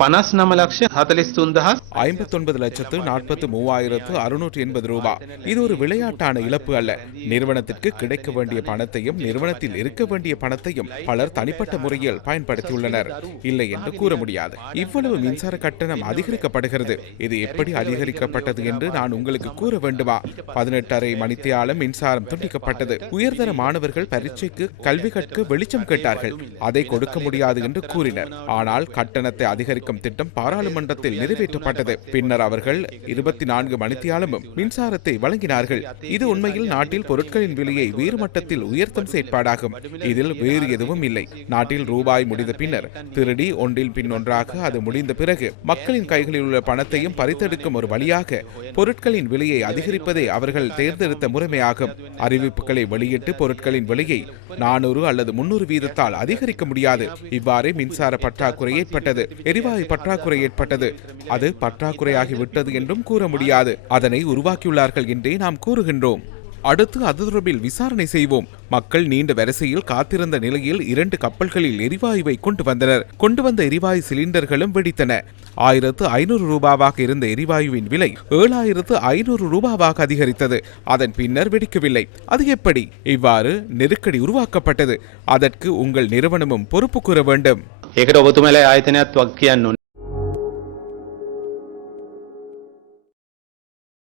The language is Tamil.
பனாஸ் நம லட்ச ஹதலிஸ்துந்தஹா ஐம்பத்தொன்பது லட்சத்து நாற்பத்து மூவாயிரத்து அறுநூற்று எண்பது ரூபாய் இது ஒரு விளையாட்டான இழப்பு அல்ல. நிறுவனத்திற்கு கிடைக்க வேண்டிய பணத்தையும் நிறுவனத்தில் இருக்க வேண்டிய பணத்தையும் பலர் தனிப்பட்ட முறையில் பயன்படுத்தியுள்ளனர். இல்லை என்று கூற முடியாது. இவ்வளவு மின்சார கட்டணம் அதிகரிக்கப்படுகிறது. இது எப்படி அதிகரிக்கப்பட்டது என்று நான் உங்களுக்கு கூற வேண்டுமா? பதினெட்டரை மணித்தியாலம் மின்சாரம் துண்டிக்கப்பட்டது. உயர்தர மாணவர்கள் பரீட்சைக்கு கல்வி கற்க வெளிச்சம் கேட்டார்கள். அதை கொடுக்க முடியாது என்று கூறினர். ஆனால் கட்டணத்தை அதிகரிக்க அதிகரிக்கும் திட்டம் பாராளுமன்றத்தில் நிறைவேற்றப்பட்டது. பின்னர் அவர்கள் இருபத்தி நான்கு மணித்தியாலமும் மின்சாரத்தை வழங்கினார்கள். இது உண்மையில் நாட்டில் பொருட்களின் விலையை வேறு மட்டத்தில் உயர்த்தும் செயற்பாடாகும். இதில் வேறு எதுவும் இல்லை. நாட்டில் ரூபாய் முடிந்த பின்னர் திருடி ஒன்றில் பின்னொன்றாக அது முடிந்த பிறகு மக்களின் கைகளில் உள்ள பணத்தையும் பறித்தெடுக்கும் ஒரு வழியாக பொருட்களின் விலையை அதிகரிப்பதே அவர்கள் தேர்ந்தெடுத்த முறைமையாகும். அறிவிப்புகளை வெளியிட்டு பொருட்களின் விலையை நானூறு அல்லது முன்னூறு வீதத்தால் அதிகரிக்க முடியாது. இவ்வாறு மின்சார பற்றாக்குறை ஏற்பட்டது. எரிவாயு பற்றாக்குறை ஏற்பட்டது. அது பற்றாக்குறையாகி விட்டது என்றும் கூற முடியாது. அதனை உருவாக்கியுள்ளார்கள் என்றே நாம் கூறுகின்றோம். அடுத்து அது தொடர்பில் விசாரணை செய்வோம். மக்கள் நீண்ட வரிசையில் காத்திருந்த நிலையில் இரண்டு கப்பல்களில் எரிவாயுவை கொண்டு வந்தனர். கொண்டு வந்த எரிவாயு சிலிண்டர்களும் வெடித்தன. ஆயிரத்து ஐநூறு ரூபாவாக இருந்த எரிவாயுவின் விலை ஏழாயிரத்து ஐநூறு ரூபாவாக அதிகரித்தது. அதன் பின்னர் வெடிக்கவில்லை. அது எப்படி? இவ்வாறு நெருக்கடி உருவாக்கப்பட்டது. அதற்கு உங்கள் நிறுவனமும் பொறுப்பு கூற வேண்டும். ඒකට ඔබතුමලා ආයතනයක් වක් කියන්න ඕනේ.